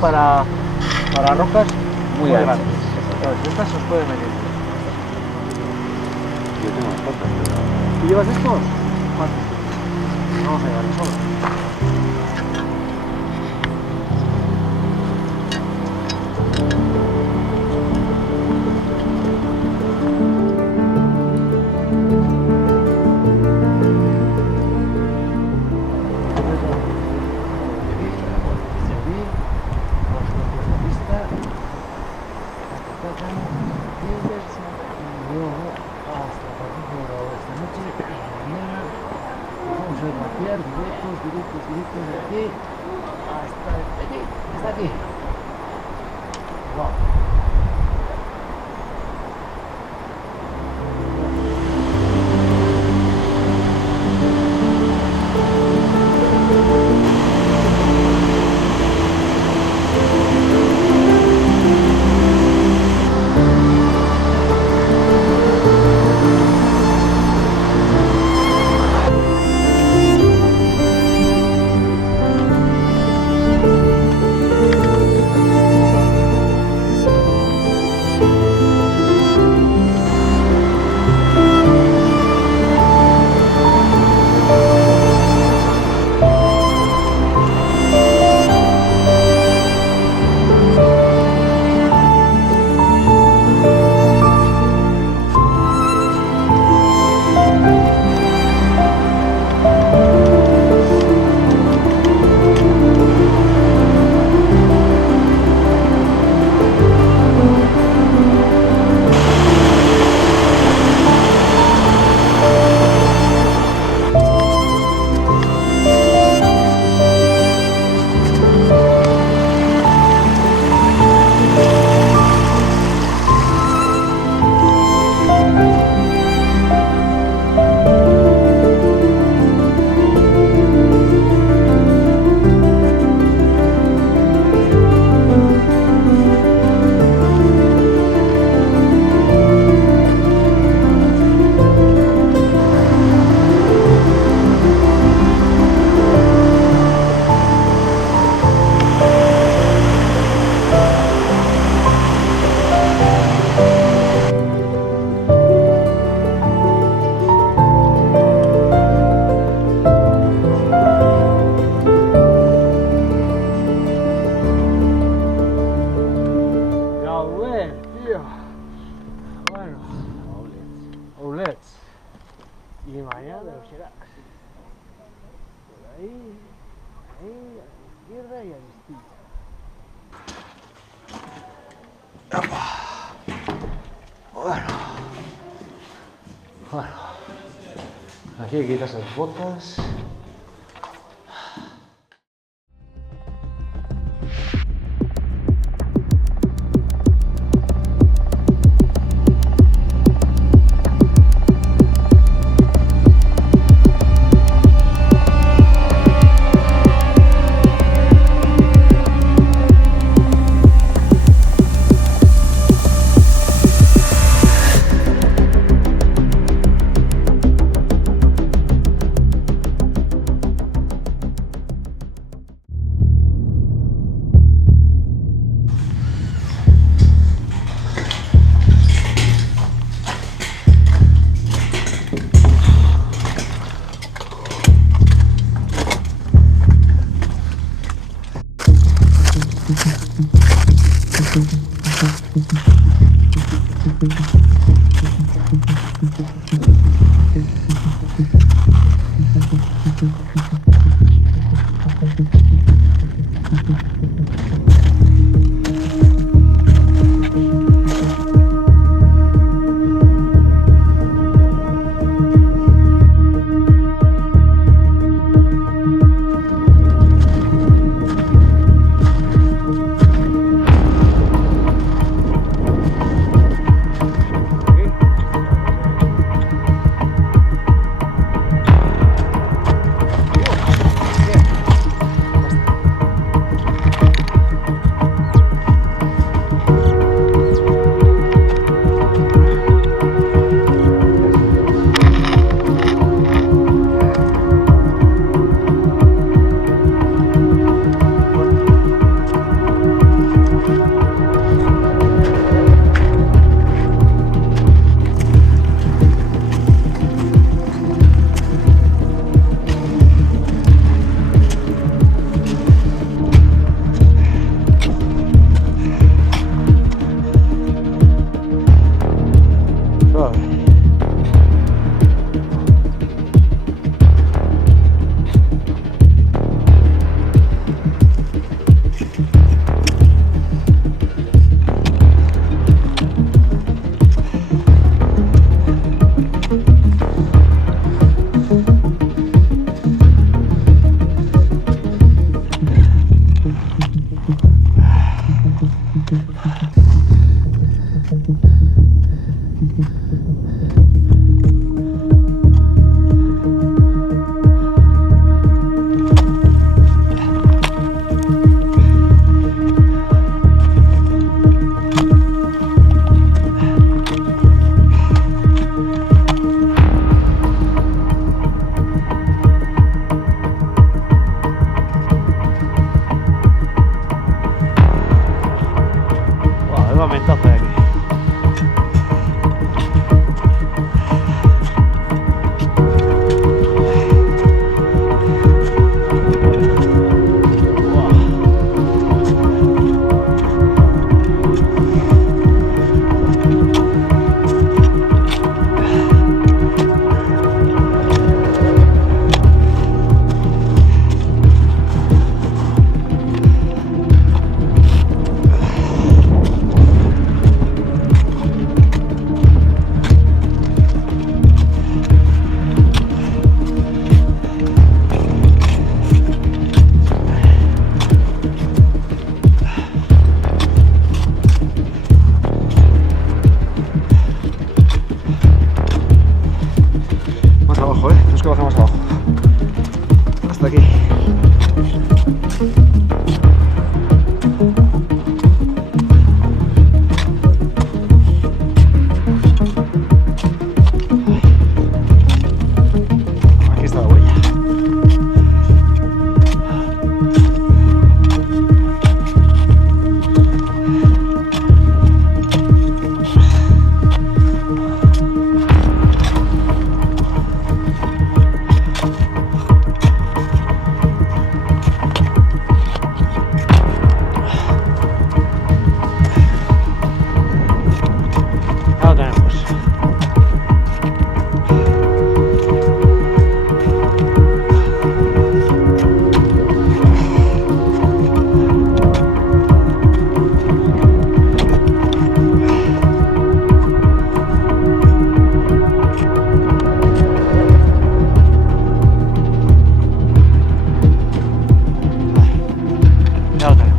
para rocas muy anchas. grandes. Entonces, estas os pueden venir. Yo tengo las fotos, pero... ¿Tú llevas estos? ¿Cuántos? Vamos a llevar solo. Directos de aquí hasta aquí. Wow. Y mañana los irás. Por ahí, a la izquierda y a la izquierda. Bueno. Aquí hay que quitarse las botas. Menudo ventazo de aquí. Más abajo, tenemos que bajar más abajo. Hasta aquí. Aquí está la huella. Ya lo tenemos. Ya lo tenemos.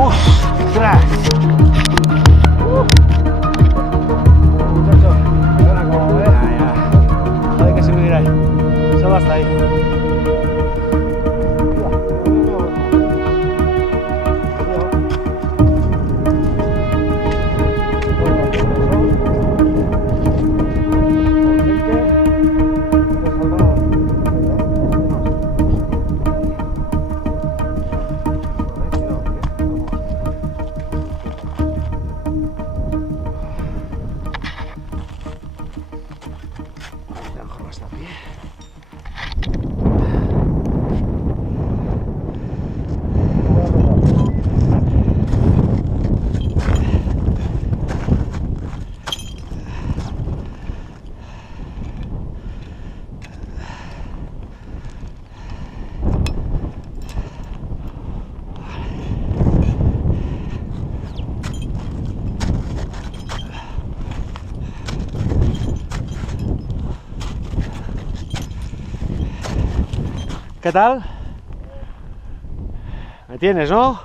¡Ostras! Muchacho, suena como, ya. Hay que subir ahí. Solo hasta ahí. Hasta a pie. ¿Qué tal? ¿Me tienes, no?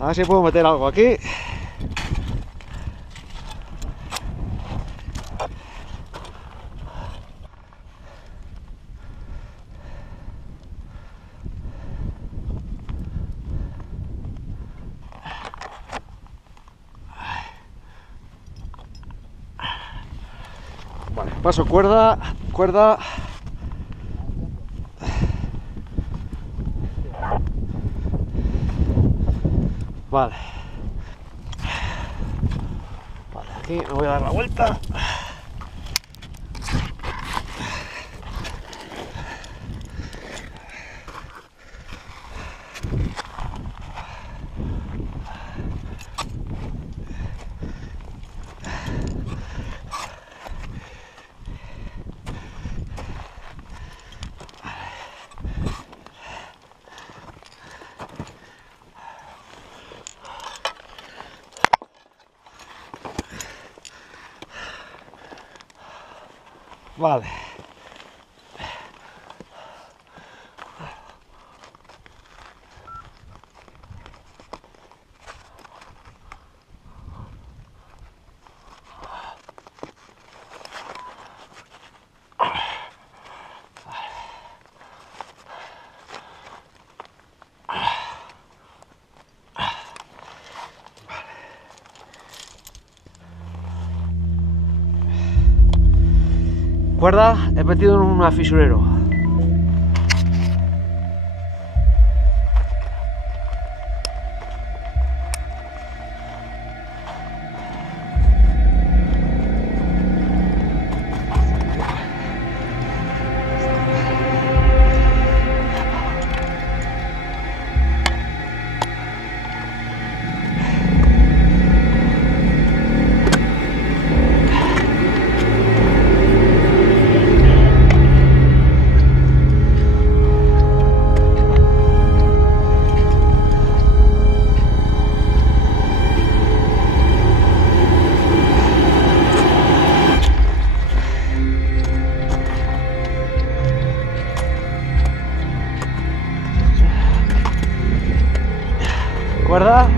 A ver si puedo meter algo aquí. Vale, paso cuerda, cuerda. Vale. Vale, aquí me voy a dar la vuelta. Vale. Cuerda, he metido en un fisurero. Cuerda.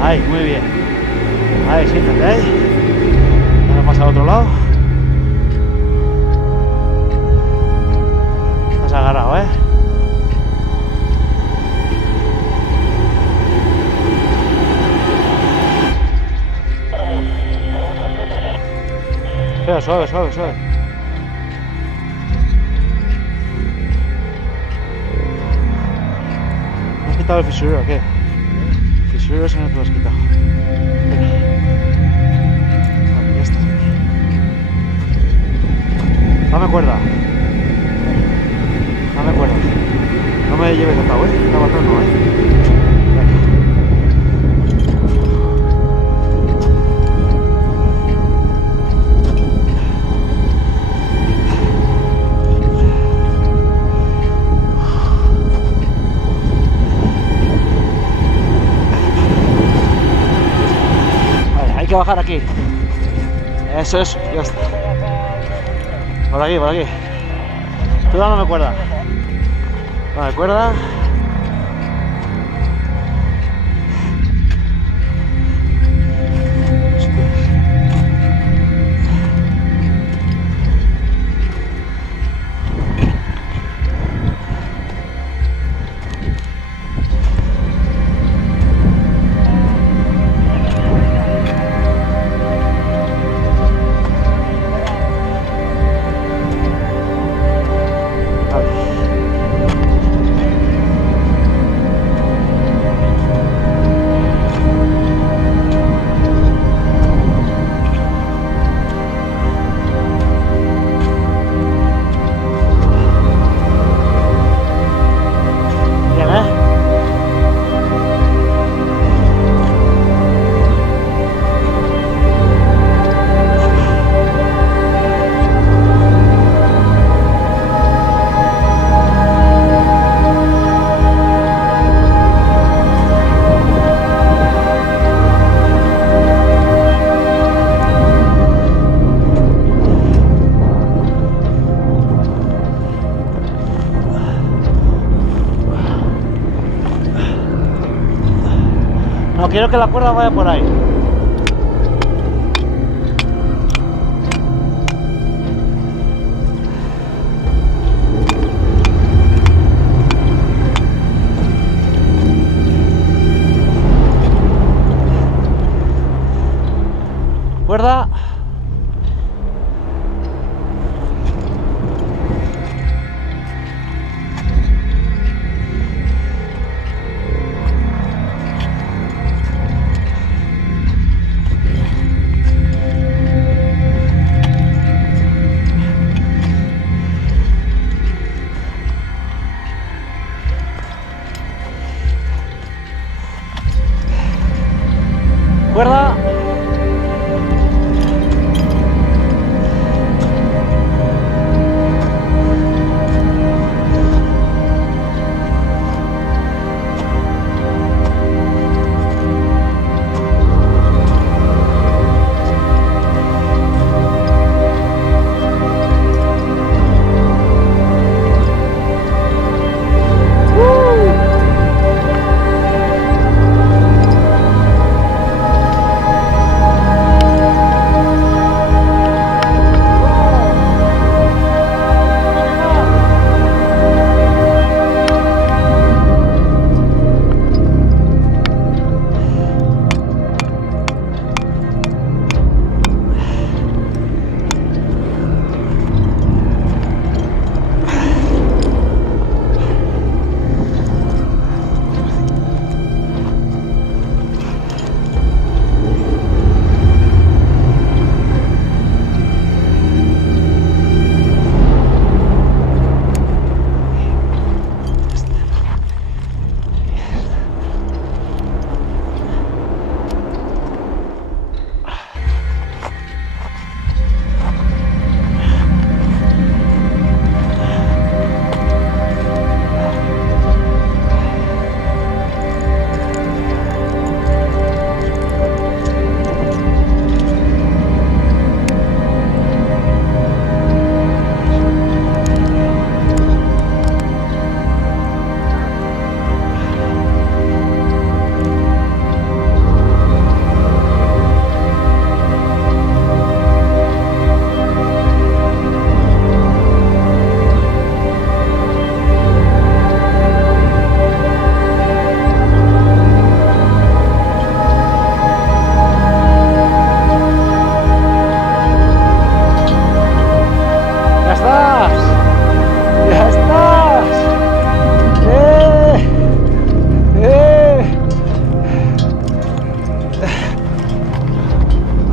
Ahí, muy bien. Ahí, siéntate ahí. Ahora pasa al otro lado. Estás agarrado, ¿eh? Espera, suave, suave, suave. ¿Me has quitado el fisurero o qué? El fisurero si no te lo has quitado. Espera. Vale, ya está. Dame cuerda. Dame cuerda. No me lleves atado, ¿eh? Atado, atado no, ¿eh? Hay que bajar aquí. Eso es, ya está. Por aquí, por aquí. Tú dándome cuerda. Dame cuerda. No quiero que la cuerda vaya por ahí. Cuerda. Cuerda.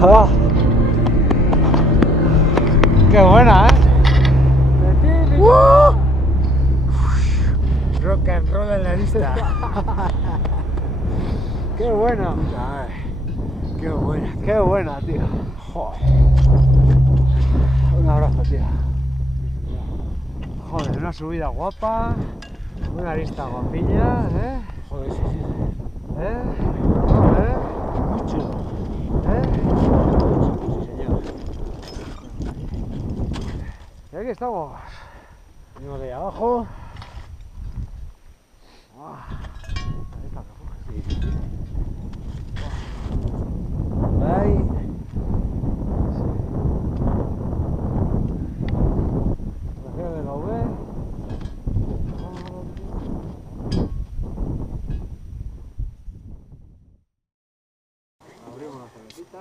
Oh. Qué buena, ¿eh? Rock and roll en la lista. Qué buena. Ay, qué buena. Qué buena, tío. Joder. Un abrazo, tío. Joder, una subida guapa, una lista guapilla, ¿eh? Joder, sí, sí, sí. ¿Eh? Muy chulo. ¿Eh? Sí, señor. Y aquí estamos. Venimos de ahí abajo. Ahí está, Sí, sí, sí. Ahí. la de la V. Abrimos la cervecita.